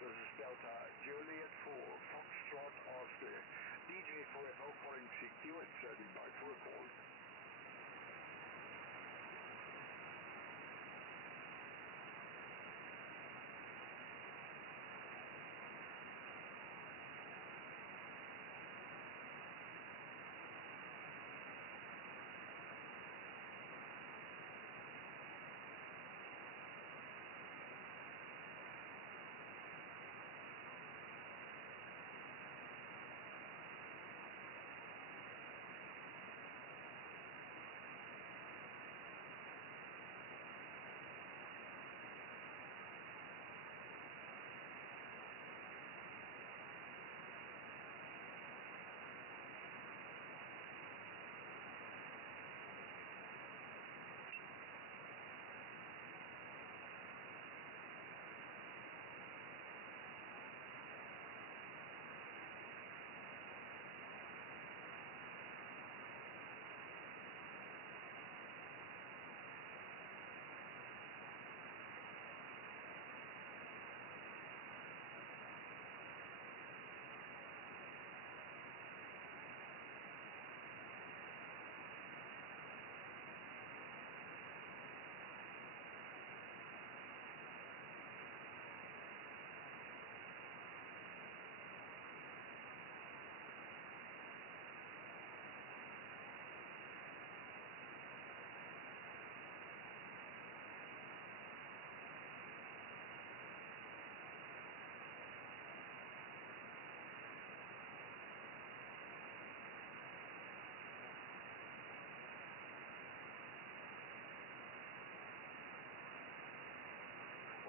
This is Delta Juliet 4, Foxtrot Oscar. DJ 4FO calling CQ and standing by for a call.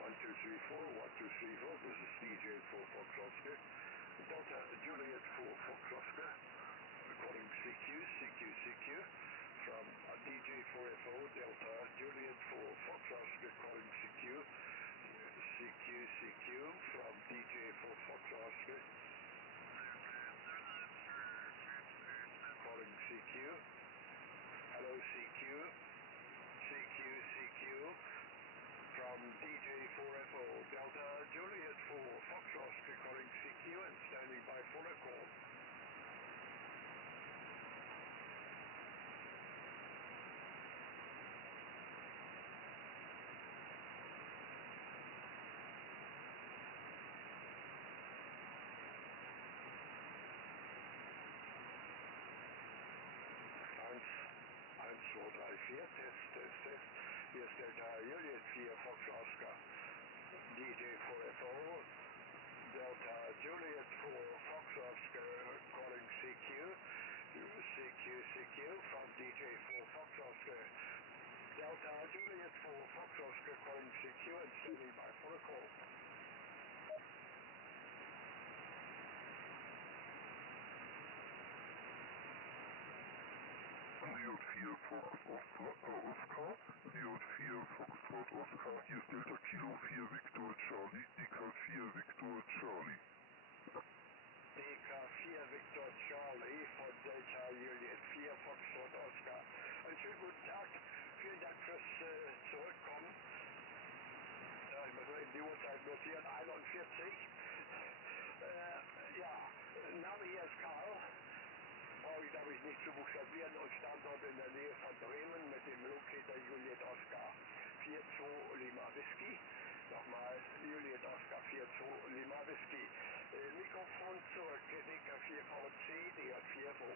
One, two, three, four. This is DJ 4 Fox Oscar. Delta Juliet 4 Fox Oscar. Calling CQ from DJ 4FO. Delta Juliet 4 Fox Oscar calling CQ from DJ 4 Fox Oscar. Calling CQ. Hello CQ. CQ. From DJ 4FO, Delta Juliet 4, Fox Oscar calling CQ and standing by for a call. Eins, zwei, drei, vier, Test. Hier ist Delta Juliet 4 Fox Oscar. DJ 4FO, Delta Juliet 4 Fox Oscar calling CQ from DJ 4 Fox Oscar. Delta Juliet 4 Fox Oscar calling CQ and standing by for a call. J4 Oscar, J4 Foxtrot Oscar, hier ist Delta Kilo 4 Victor Charlie, DK4 Victor Charlie. DK4 Victor Charlie von Delta Juliet 4 Foxtrot Oscar. Einen schönen guten Tag, vielen Dank fürs Zurückkommen. Ich muss mal eben die Uhrzeit notieren, 41. Name hier ist Karl. Brauche ich, glaube ich, nicht zu buchstabieren und Standort in der Nähe von Bremen mit dem Locator Juliet Oscar 42 Lima Whisky. Nochmal Juliet Oscar 42 Lima Whisky. Mikrofon zurück, DK4VC, DJ4FO.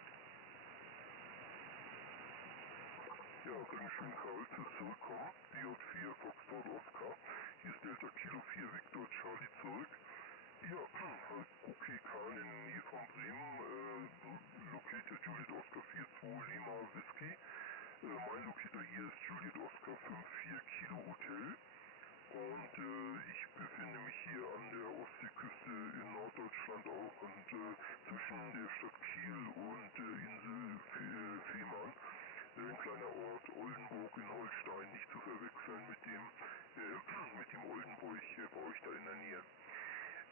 Ja, Dankeschön Karl fürs Zurückkommen. DJ4 Foxtrot Oscar, hier ist Delta Kilo 4 Victor Charlie zurück. Ja, QKK in der Nähe von Bremen, Locator Juliet Oscar 42 Lima Whisky. Mein Locator hier ist Juliet Oscar 54 Kilo Hotel. Und ich befinde mich hier an der Ostseeküste in Norddeutschland auch und zwischen der Stadt Kiel und Insel Fehmarn. Ein kleiner Ort, Oldenburg in Holstein, nicht zu verwechseln mit dem Oldenburg bei euch da in der Nähe.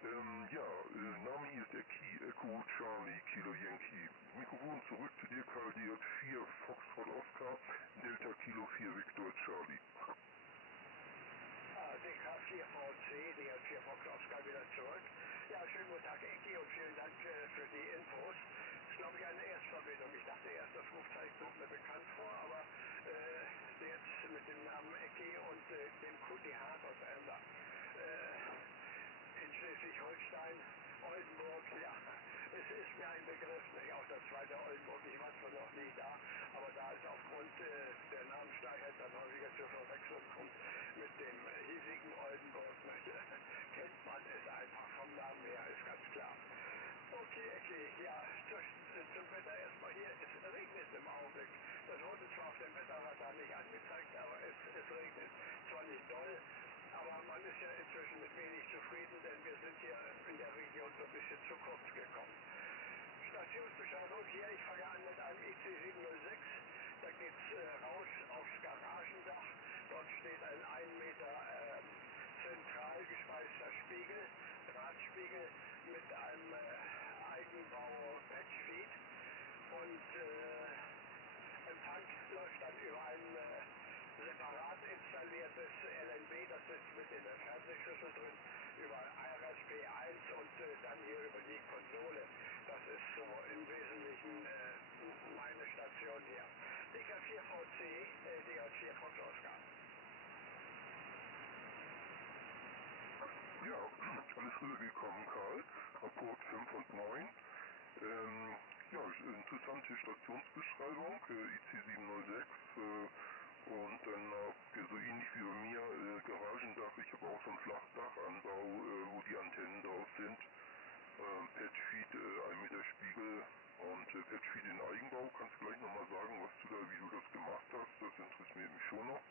Name hier ist Eki, Echo, Charlie, Kilo Yankee. Mikrofon zurück zu dir, Karl, DJ4, Foxtrot Oscar, Delta Kilo 4, Victor Charlie. DK4VC, DJ4 Fox Oscar wieder zurück. glaube ich, eine Erstverbindung. Ich dachte erst, das Rufzeichen kommt mir bekannt vor, aber jetzt mit dem Namen Ecki und dem QTH aus Emder. In Schleswig-Holstein, Oldenburg, ja, es ist mir ein Begriff, nicht? Auch das zweite Oldenburg, ich war zwar noch nie da, aber da es aufgrund der Namensgleichheit dann häufiger zur Verwechslung kommt mit dem hiesigen Oldenburg, nicht? Kennt man es einfach vom Namen her, ist ganz klar. Okay, ja, zum Wetter erstmal hier, es regnet im Augenblick. Das wurde zwar auf dem Wetterradar nicht angezeigt, aber es regnet. Zwar nicht doll, aber man ist ja inzwischen mit wenig zufrieden, denn wir sind hier in der Region so ein bisschen zu kurz gekommen. Stationsbeschreibung hier, ich fange an mit einem IC 706. Da geht's raus aufs Garagendach. Dort steht ein 1 Meter zentral gespeister Spiegel, Drahtspiegel mit einem Eigenbau Patchfeed und Empfang läuft dann über ein separat installiertes LNB, das sitzt mit in der Fernsehschüssel drin, über RSP1 und dann hier über die Konsole. Das ist so im Wesentlichen meine Station hier. DK4VC, DH4 Fox Oscar. Ja, alles rübergekommen, Karl. Rapport 5 und 9. Ja, interessante Stationsbeschreibung, IC 706 und dann so ähnlich wie bei mir, Garagendach. Ich habe auch so einen Flachdachanbau, wo die Antennen drauf sind. Patchfeed, 1 Meter Spiegel und Patchfeed in Eigenbau. Kannst du gleich nochmal sagen, wie du das gemacht hast? Das interessiert mich schon noch.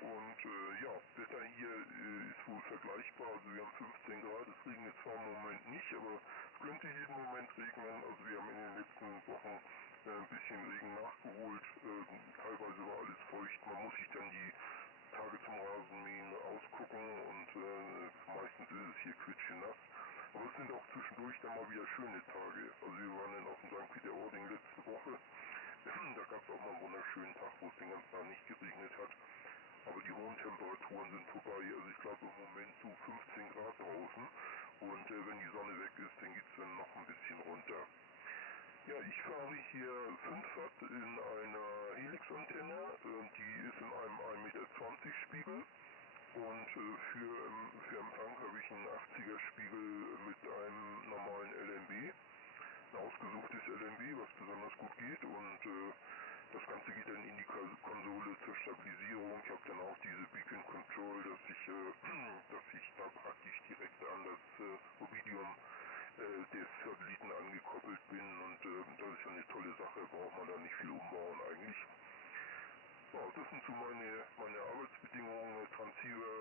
Und ja, Wetter hier ist wohl vergleichbar. Also wir haben 15 Grad, es regnet zwar im Moment nicht, aber es könnte jeden Moment regnen. Also wir haben in den letzten Wochen ein bisschen Regen nachgeholt. Teilweise war alles feucht. Man muss sich dann die Tage zum Rasenmähen ausgucken und meistens ist es hier quitschenass. Aber es sind auch zwischendurch dann mal wieder schöne Tage. Also wir waren dann auf dem St. Peter-Ording letzte Woche. Da gab es auch mal einen wunderschönen Tag, wo es den ganzen Tag nicht geregnet hat. Aber die hohen Temperaturen sind vorbei. Also ich glaube im Moment so 15 Grad draußen. Und wenn die Sonne weg ist, dann geht es dann noch ein bisschen runter. Ja, ich fahre hier 5 Watt in einer Helix-Antenne. Die ist in einem 1,20 Meter Spiegel. Und für Empfang habe ich einen 80er Spiegel mit einem normalen LNB. Ein ausgesuchtes LNB, was besonders gut geht. Und das Ganze geht dann in die Konsole zur Stabilisierung. Ich habe dann auch diese Beacon Control, dass ich da praktisch direkt an das Mobilium des Satelliten angekoppelt bin. Und das ist ja eine tolle Sache, braucht man da nicht viel umbauen eigentlich. Ja, das sind so meine Arbeitsbedingungen. Transceiver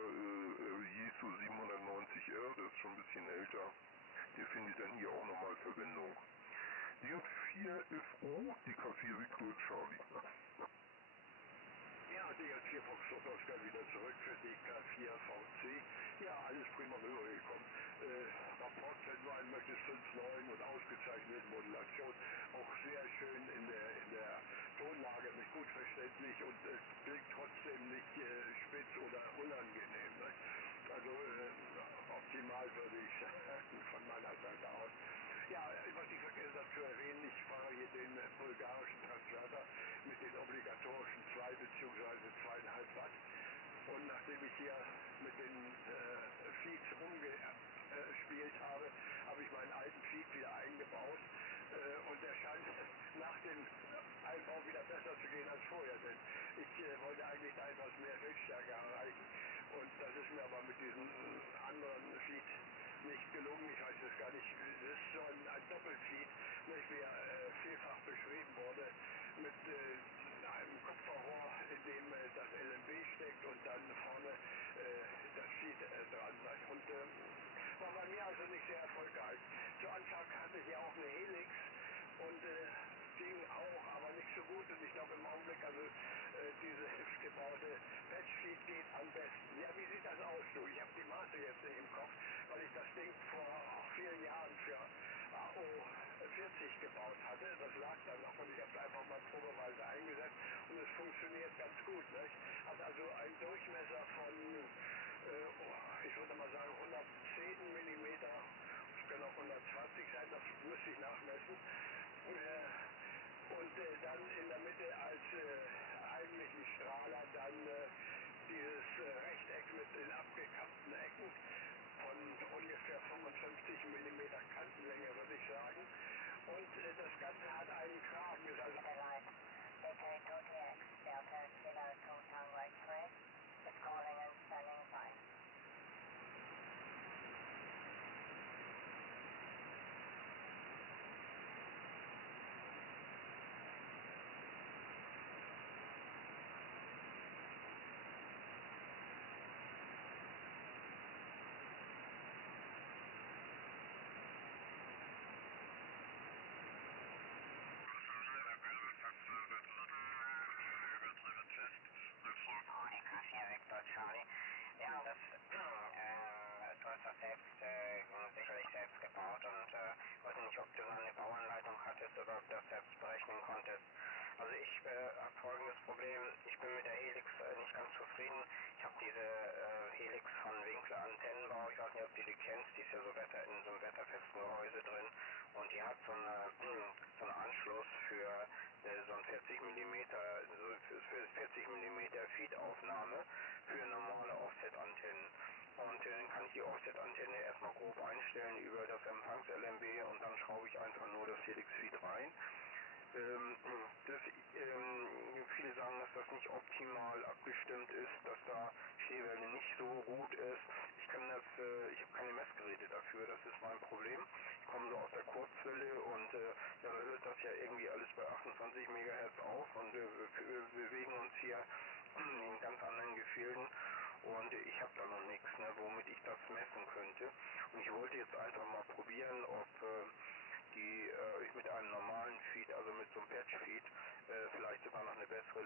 Jesu 790R, der ist schon ein bisschen älter. Der findet dann hier auch nochmal Verwendung. DH4FO, DK4 Victor Charlie. Ja, DH4 Fox Oscar wieder zurück für DK4VC. Ja, alles prima rübergekommen. Rapport, wenn du einen möchtest, 5.9 und ausgezeichnete Modulation. Auch sehr schön in der Tonlage, nicht gut verständlich und klingt trotzdem nicht spitz oder unangenehm. Ne? Also optimal würde ich sagen, von meiner Seite aus. Ja, was ich vergessen habe zu erwähnen, ich fahre hier den bulgarischen Transverter mit den obligatorischen 2 bzw. 2,5 Watt. Und nachdem ich hier mit den Feeds rumgespielt habe, habe ich meinen alten Feed wieder eingebaut. Und der scheint nach dem Einbau wieder besser zu gehen als vorher. Denn ich wollte eigentlich da etwas mehr Feldstärke erreichen. Und das ist mir aber mit diesem anderen Feed nicht gelungen. Ich weiß es gar nicht. Es ist so ein Doppelfeed, nicht, wie er vielfach beschrieben wurde, mit einem Kupferrohr, in dem das LNB steckt und dann vorne das Feed dran. Und war bei mir also nicht sehr erfolgreich. Zu Anfang hatte ich ja auch eine Helix und ging auch, aber nicht so gut. Und ich glaube im Augenblick, also diese hübsch gebaute Patchfeed geht am besten. Ja, wie sieht das aus, du? Ich habe die Maße jetzt nicht im Kopf, weil ich das Ding vor vielen Jahren für AO 40 gebaut hatte. Das lag dann noch und ich habe es einfach mal probeweise eingesetzt und es funktioniert ganz gut. Nicht? Hat also einen Durchmesser von, ich würde mal sagen, 110 mm. Es können auch 120 sein, das müsste ich nachmessen. dann in der Mitte als eigentlichen Strahler dann dieses Rechteck mit den abgekappten Ecken von ungefähr 55 mm Kantenlänge, würde ich sagen. Und das Ganze hat einen Kragen. Ist also Ja, das, du hast das sicherlich selbst gebaut und weiß nicht, ob du eine Bauanleitung hattest oder ob du das selbst berechnen konntest. Also ich habe folgendes Problem, ich bin mit der Helix nicht ganz zufrieden. Ich habe diese Helix von Winkler Antennenbau, ich weiß nicht, ob du die kennst, die ist ja so in so einem wetterfesten Gehäuse drin und die hat so einen Anschluss für so ein 40 mm, für 40 mm Feed-Aufnahme für normale Offset-Antennen. Und dann kann ich die Offset-Antenne erstmal grob einstellen über das Empfangs-LMB und dann schraube ich einfach nur das Helix-Feed rein. Viele sagen, dass das nicht optimal abgestimmt ist, dass da Stehwelle nicht so gut ist. Ich habe keine Messgeräte dafür, das ist mein Problem. Ich komme so aus der Kurzwelle und ja, da hört das ja irgendwie alles bei 28 MHz auf und wir bewegen uns hier in ganz anderen Gefilden und ich habe da noch nichts, ne, womit ich das messen könnte. Und ich wollte jetzt einfach mal probieren, ob ich mit einem normalen Feed, also mit so einem Patch-Feed, vielleicht sogar noch eine bessere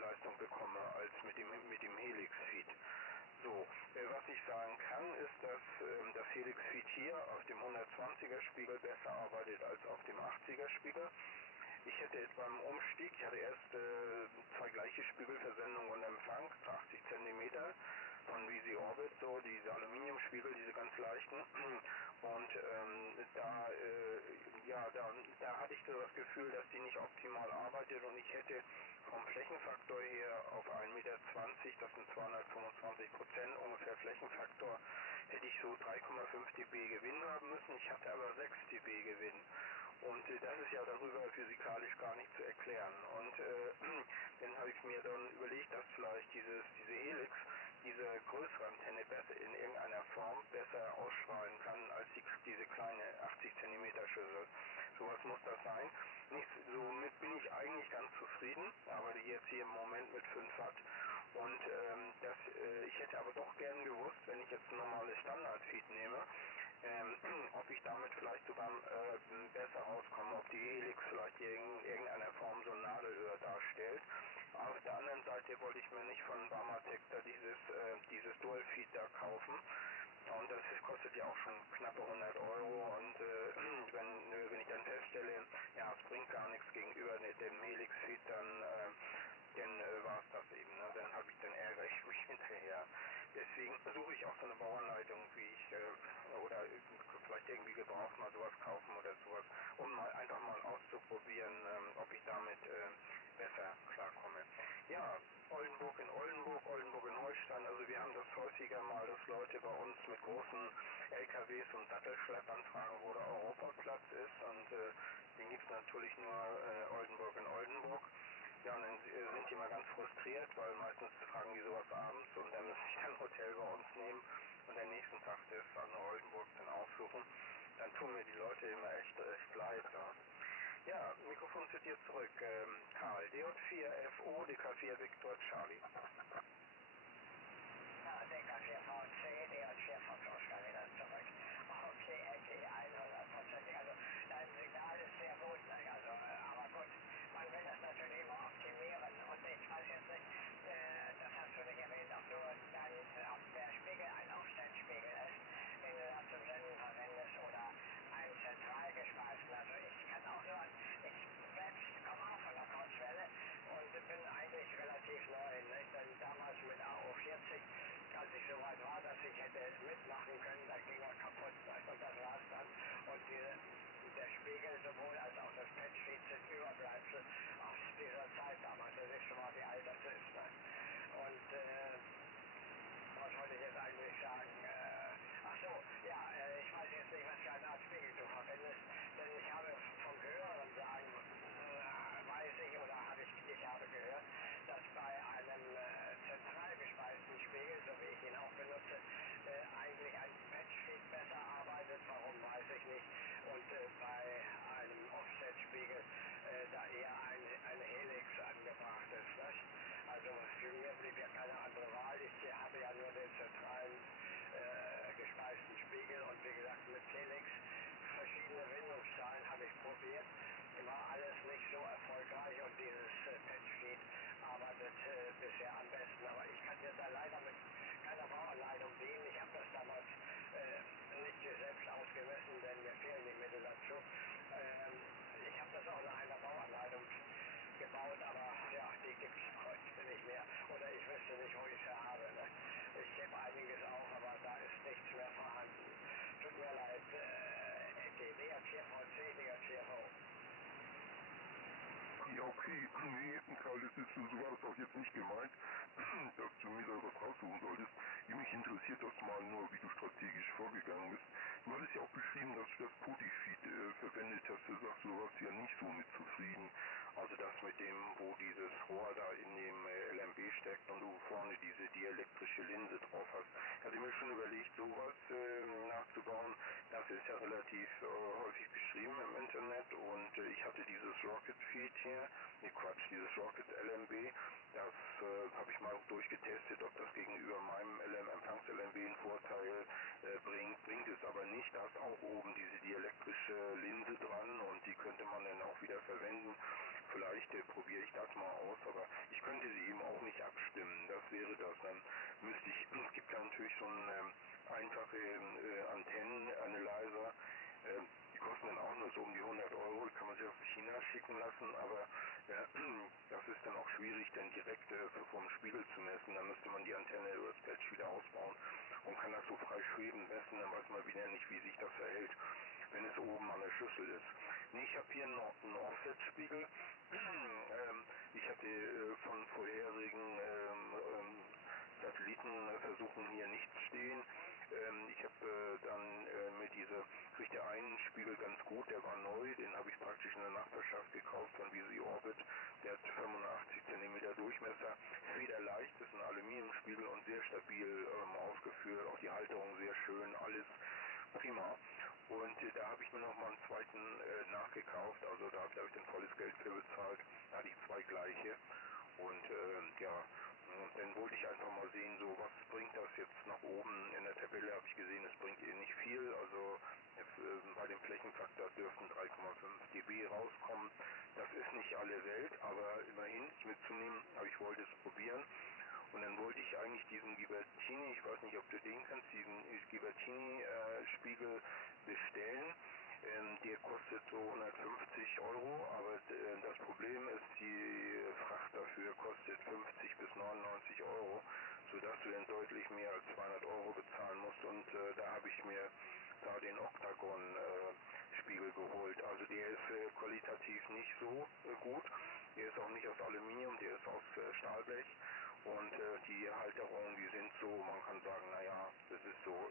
Leistung bekomme als mit dem Helix-Feed. So, was ich sagen kann, ist, dass das Helix-Feed hier auf dem 120er Spiegel besser arbeitet als auf dem 80er Spiegel. Ich hätte jetzt beim Umstieg, ich hatte erst zwei gleiche Spiegelversendungen und Empfang, 80 cm von VZ Orbit, so diese Aluminiumspiegel, diese ganz leichten. Und da hatte ich so das Gefühl, dass die nicht optimal arbeitet und ich hätte vom Flächenfaktor her auf 1,20 Meter, das sind 225% ungefähr Flächenfaktor, hätte ich so 3,5 dB Gewinn haben müssen. Ich hatte aber 6 dB Gewinn. Und das ist ja darüber physikalisch gar nicht zu erklären. Und dann habe ich mir dann überlegt, dass vielleicht diese Helix, diese größere Antenne besser in irgendeiner Form besser ausstrahlen kann als diese kleine 80 cm Schüssel. Sowas muss das sein. Somit bin ich eigentlich ganz zufrieden, aber jetzt hier im Moment mit 5 Watt. Und ich hätte aber doch gern gewusst, wenn ich jetzt ein normales Standard-Feed nehme, ob ich damit vielleicht sogar besser rauskomme, ob die Helix vielleicht in irgendeiner Form so ein Nadelöhr darstellt. Auf der anderen Seite wollte ich mir nicht von Bamatec da dieses Dual-Feed da kaufen. Und das kostet ja auch schon knappe 100 Euro und wenn ich dann feststelle, ja, es bringt gar nichts gegenüber dem Helix-Feed, dann war es das eben. Ne? Dann ärgere ich mich hinterher. Deswegen suche ich auch so eine Bauanleitung, wie ich oder vielleicht irgendwie gebraucht mal sowas kaufen oder sowas, um einfach mal auszuprobieren, ob ich damit besser klarkomme. Ja, Oldenburg in Holstein, also wir haben das häufiger mal, dass Leute bei uns mit großen LKWs und Sattelschleppern fragen, wo der Europaplatz ist und den gibt es natürlich nur Oldenburg in Oldenburg. Ja, und dann sind die immer ganz frustriert, weil meistens fragen die sowas abends und dann müssen sie ein Hotel bei uns nehmen und den nächsten Tag das an Oldenburg dann aufsuchen. Dann tun mir die Leute immer echt leid. Ja, Mikrofon zu dir zurück. Karl, DJ4FO, DK4 Victor Charlie. Ja, DK4VC, DJ4 Oscar wieder zurück. Okay, LTE 100%. Also dein Signal ist sehr gut, ne? Also, aber gut, man will das natürlich immer optimieren. Und ich weiß jetzt nicht, das hast du nicht erwähnt, ob der Spiegel ein Aufstellspiegel ist, den du da zum Senden verwendest oder ein zentral gespeisten. Also ich kann auch nur, ich selbst komme auch von der Kurzwelle und bin eigentlich relativ neu. Ne? Denn damals mit okay, nee, Karl, das ist, so war das auch jetzt nicht gemeint, dass du mir da was raussuchen solltest. Mich interessiert das mal nur, wie du strategisch vorgegangen bist. Du hattest ja auch beschrieben, dass du das Spotify verwendet hast. Du sagst, du warst ja nicht so mit zufrieden. Also das mit dem, wo dieses Rohr da in dem LMB steckt und du vorne diese dielektrische Linse drauf hast. Ich hatte mir schon überlegt, sowas nachzubauen. Das ist ja relativ häufig beschrieben im Internet und ich hatte dieses Rocket Feed hier, dieses Rocket LMB, das habe ich mal durchgetestet, ob das gegenüber meinem Empfangs-LMB einen Vorteil bringt es aber nicht. Da ist auch oben diese dielektrische Linse dran und die könnte man dann auch wieder verwenden. Vielleicht probiere ich das mal aus, aber ich könnte sie eben auch nicht abstimmen. Das wäre das. Dann müsste ich, es gibt ja natürlich so einen einfache Antennenanalyzer. Die kosten dann auch nur so um die 100 Euro, die kann man sich aus China schicken lassen, aber das ist dann auch schwierig, dann direkt vom Spiegel zu messen. Dann müsste man die Antenne über das Patch wieder ausbauen und kann das so frei schweben messen, dann weiß man wieder nicht, wie sich das verhält, wenn es oben an der Schüssel ist. Nee, ich habe hier noch einen Offset-Spiegel. Ich hatte von vorherigen Satellitenversuchen hier nichts stehen. Ich habe dann mit kriegt der einen Spiegel ganz gut, der war neu, den habe ich praktisch in der Nachbarschaft gekauft von VZ Orbit. Der hat 85 cm Durchmesser, federleicht, ist ein Aluminiumspiegel und sehr stabil ausgeführt, auch die Halterung sehr schön, alles prima. Und da habe ich mir noch mal einen zweiten nachgekauft, also da habe ich dann volles Geld für bezahlt, da hatte ich zwei gleiche. Und und dann wollte ich einfach mal sehen, so was bringt das jetzt nach oben. In der Tabelle habe ich gesehen, es bringt nicht viel. Also jetzt, bei dem Flächenfaktor dürften 3,5 dB rauskommen. Das ist nicht alle Welt, aber immerhin ist mitzunehmen, aber ich wollte es probieren. Und dann wollte ich eigentlich diesen Ghibertini, ich weiß nicht, ob du den kennst, diesen Ghibertini-Spiegel bestellen. Der kostet so 150 Euro, aber das Problem ist, die Fracht dafür kostet 50 bis 99 Euro, sodass du dann deutlich mehr als 200 Euro bezahlen musst. Und da habe ich mir da den Octagon-Spiegel geholt. Also der ist qualitativ nicht so gut. Der ist auch nicht aus Aluminium, der ist aus Stahlblech. Und die Halterungen, die sind so, man kann sagen, naja, das ist so,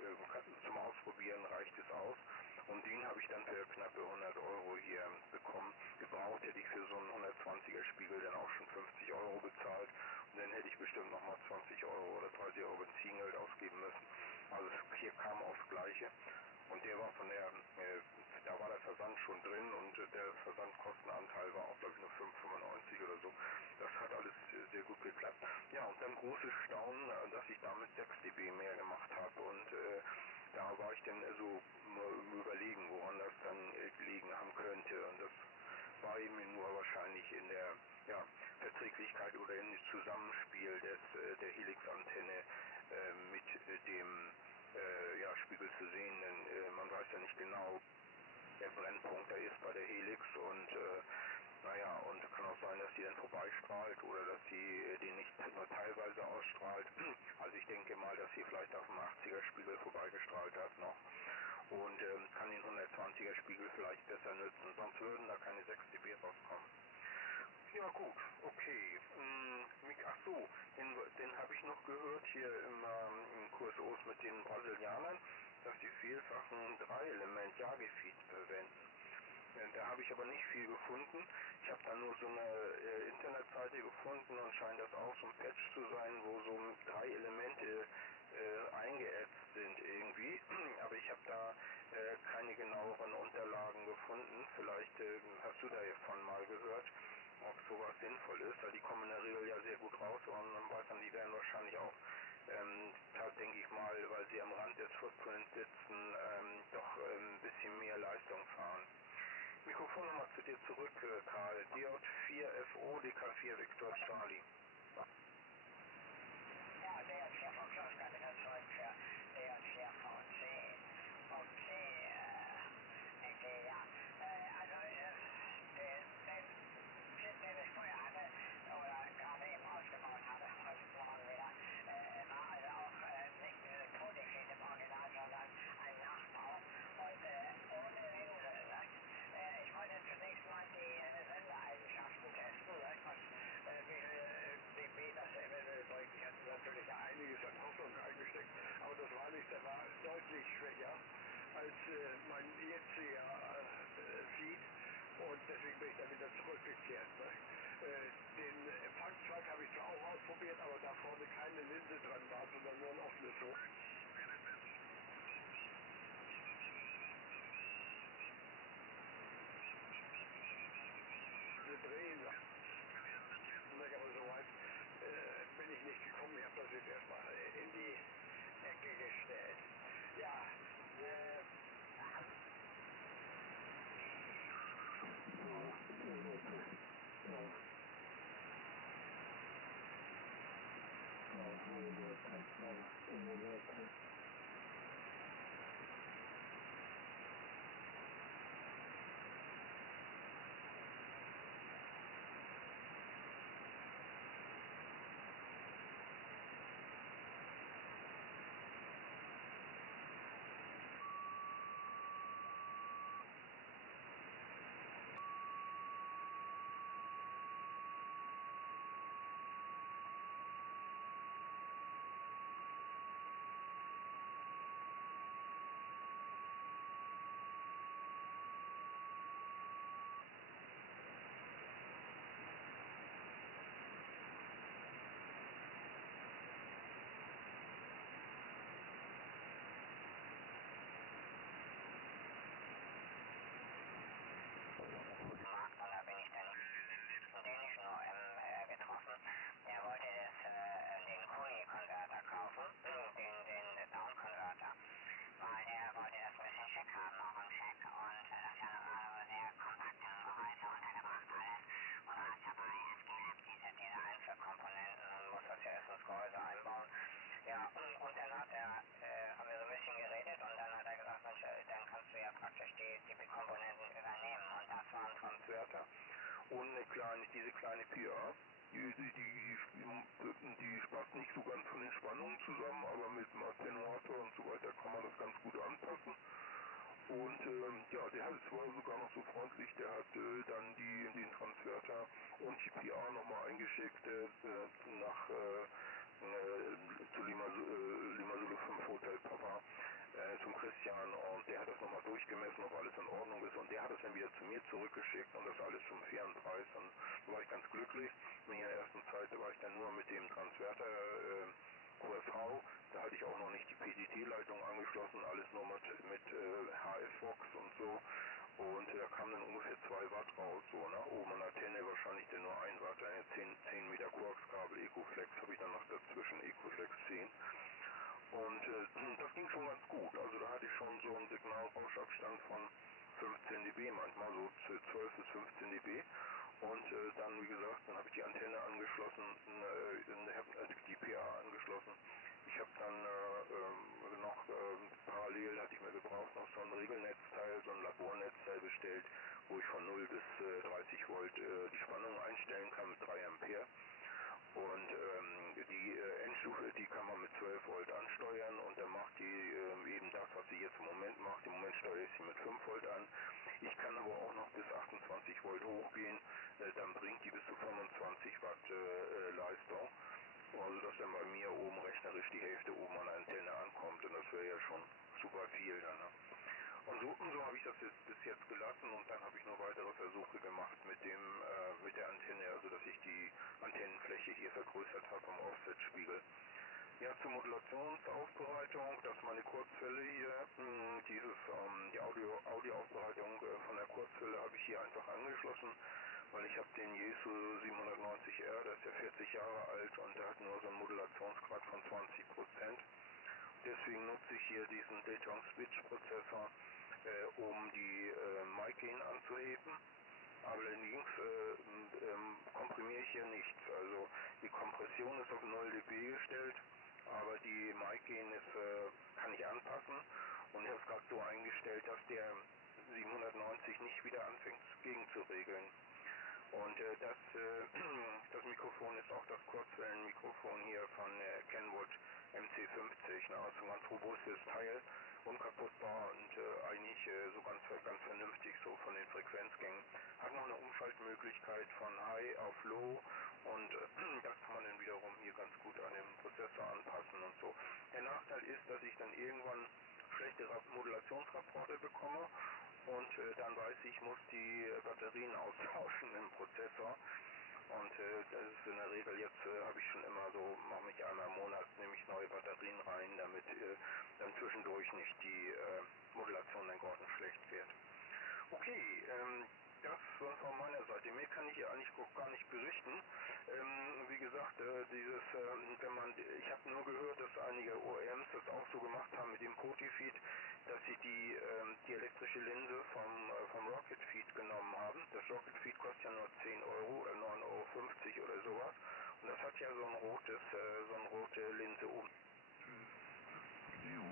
zum Ausprobieren reicht es aus. Und den habe ich dann für knappe 100 Euro hier bekommen. Gebraucht hätte ich für so einen 120er Spiegel dann auch schon 50 Euro bezahlt. Und dann hätte ich bestimmt nochmal 20 Euro oder 30 Euro Benzingeld ausgeben müssen. Also hier kam aufs Gleiche. Und der war da war der Versand schon drin und der Versandkostenanteil war auch, glaube ich, nur 5,95 oder so. Das hat alles sehr gut geklappt. Ja, und dann großes Staunen, dass ich damit 6 dB mehr gemacht habe. Und da war ich dann so überlegen, woran das dann gelegen haben könnte. Und das war eben nur wahrscheinlich in der Verträglichkeit oder im Zusammenspiel der Helix-Antenne mit dem Spiegel zu sehen, denn man weiß ja nicht genau, der Brennpunkt da ist bei der Helix und und kann auch sein, dass die dann vorbeistrahlt oder dass die den nicht nur teilweise ausstrahlt. Also ich denke mal, dass sie vielleicht auf dem 80er Spiegel vorbeigestrahlt hat noch und kann den 120er Spiegel vielleicht besser nutzen, sonst würden da keine 6 dB rauskommen. Ja gut, okay. Ach so, den habe ich noch gehört hier im Kurs Os mit den Brasilianern, dass die vielfachen 3-Element-Jagefeed verwenden. Da habe ich aber nicht viel gefunden. Ich habe da nur so eine Internetseite gefunden und scheint das auch so ein Patch zu sein, wo so 3 Elemente eingeätzt sind irgendwie. Aber ich habe da keine genaueren Unterlagen gefunden. Vielleicht hast du davon mal gehört, ob sowas sinnvoll ist. Weil die kommen in der Regel ja sehr gut raus und man weiß dann, die werden wahrscheinlich auch denke ich mal, weil sie am Rand des Footprints sitzen, doch ein bisschen mehr Leistung fahren. Mikrofon nochmal zu dir zurück, Karl. DJ4FO, DK4 Victor Charlie. Ja, DJ4 Fox Oscar, wieder zurück für DJ4VC. Okay, also den Chip, den ich vorher hatte, oder gerade eben ausgebaut habe, heute Morgen wieder, war also auch nicht ein Elektronik-Feed im Original, sondern ein Nachbau und ohne Linse. Ich wollte zunächst mal die Sendereigenschaften testen, mein jetziger Feed und deswegen bin ich da wieder zurückgekehrt. Ne? Den Empfangszweig habe ich zwar auch ausprobiert, aber da vorne keine Linse dran war, sondern nur ein offenes Rohr. Drehen. Aber so weit bin ich nicht gekommen. Ich habe das jetzt erstmal in die Ecke gestellt. Ja, Markt und da bin ich dann einen dänischen OM getroffen. Der wollte den Kuni-Konverter kaufen, den Down-Konverter, weil der wollte das ein bisschen schick haben, auch im Check und das ist ja normalerweise sehr kompakte Gehäuse untergebracht alles und du hast dabei FDLab, diese Einzelkomponenten und musst das ja erst ins Gehäuse einbauen. Ja, und dann haben wir so ein bisschen geredet und dann hat er gesagt, Mensch, dann kannst du ja praktisch die Komponenten übernehmen und das war ein Transverter und diese kleine PR. Die passt nicht so ganz von den Spannungen zusammen, aber mit dem Attenuator und so weiter kann man das ganz gut anpassen. Und ja, der war sogar noch so freundlich, der hat dann den Transverter und die PR nochmal eingeschickt zu Limassol 5 Hotel Papa zum Christian und der hat das nochmal durchgemessen, ob alles in Ordnung ist und der hat es dann wieder zu mir zurückgeschickt und das alles zum fairen Preis und da war ich ganz glücklich. In der ersten Zeit war ich dann nur mit dem Transverter QFV, da hatte ich auch noch nicht die PTT-Leitung angeschlossen, alles nur mit HF-Vox und so. Und da kam dann ungefähr 2 Watt raus, so, ne? Oben an der Antenne wahrscheinlich dann nur 1 Watt, eine 10 Meter Koaxkabel, Ecoflex habe ich dann noch dazwischen, Ecoflex 10. Und das ging schon ganz gut, also da hatte ich schon so einen Signalrauschabstand von 15 dB, manchmal so 12 bis 15 dB. Und dann, wie gesagt, dann habe ich die Antenne angeschlossen, die PA angeschlossen. Ich habe dann noch parallel, hatte ich mir gebraucht, noch so ein Regelnetzteil, so ein Labornetzteil bestellt, wo ich von 0 bis 30 Volt die Spannung einstellen kann mit 3 Ampere. Und die Endstufe, die kann man mit 12 Volt ansteuern und dann macht die eben das, was sie jetzt im Moment macht. Im Moment steuere ich sie mit 5 Volt an. Ich kann aber auch noch bis 28 Volt hochgehen, dann bringt die bis zu 25 Watt Leistung. Also dass dann bei mir oben rechnerisch die Hälfte oben an der Antenne ankommt und das wäre ja schon super viel dann. Ne? Und so habe ich das bis jetzt gelassen und dann habe ich noch weitere Versuche gemacht mit der Antenne, also dass ich die Antennenfläche hier vergrößert habe am Offsetspiegel. Ja, zur Modulationsaufbereitung, das ist meine Kurzwelle hier, die Audioaufbereitung von der Kurzwelle habe ich hier einfach angeschlossen, weil ich habe den Jesu 790R, der ist ja 40 Jahre alt und der hat nur so einen Modulationsgrad von 20%. Deswegen nutze ich hier diesen Dayton Switch Prozessor, um die Mic Gain anzuheben. Allerdings komprimiere ich hier nichts. Also die Kompression ist auf 0 dB gestellt, aber die Mic Gain kann ich anpassen und ich habe es gerade so eingestellt, dass der 790 nicht wieder anfängt gegenzuregeln. Und das Mikrofon ist auch das Kurzwellenmikrofon hier von Kenwood MC50. Ne? Also ein ganz robustes Teil, unkaputtbar und eigentlich so ganz vernünftig so von den Frequenzgängen. Hat noch eine Umschaltmöglichkeit von High auf Low und das kann man dann wiederum hier ganz gut an dem Prozessor anpassen und so. Der Nachteil ist, dass ich dann irgendwann schlecht schlechte Modulationsrapporte bekomme und dann weiß ich, muss die Batterien austauschen im Prozessor. Und das ist in der Regel jetzt, habe ich schon immer so, mache mich einmal im Monat, nehme ich neue Batterien rein, damit dann zwischendurch nicht die Modulation dann grottenschlecht wird. Okay, das war von meiner Seite. Mehr kann ich hier eigentlich gar nicht berichten. Wie gesagt, wenn man, ich habe nur gehört, dass einige OEMs das auch so gemacht haben mit dem Cotifeed, dass sie die elektrische Linse vom Rocket Feed genommen haben. Das Rocket Feed kostet ja nur 10 Euro oder 9,50 Euro oder sowas. Und das hat ja so eine rote Linse oben. Leo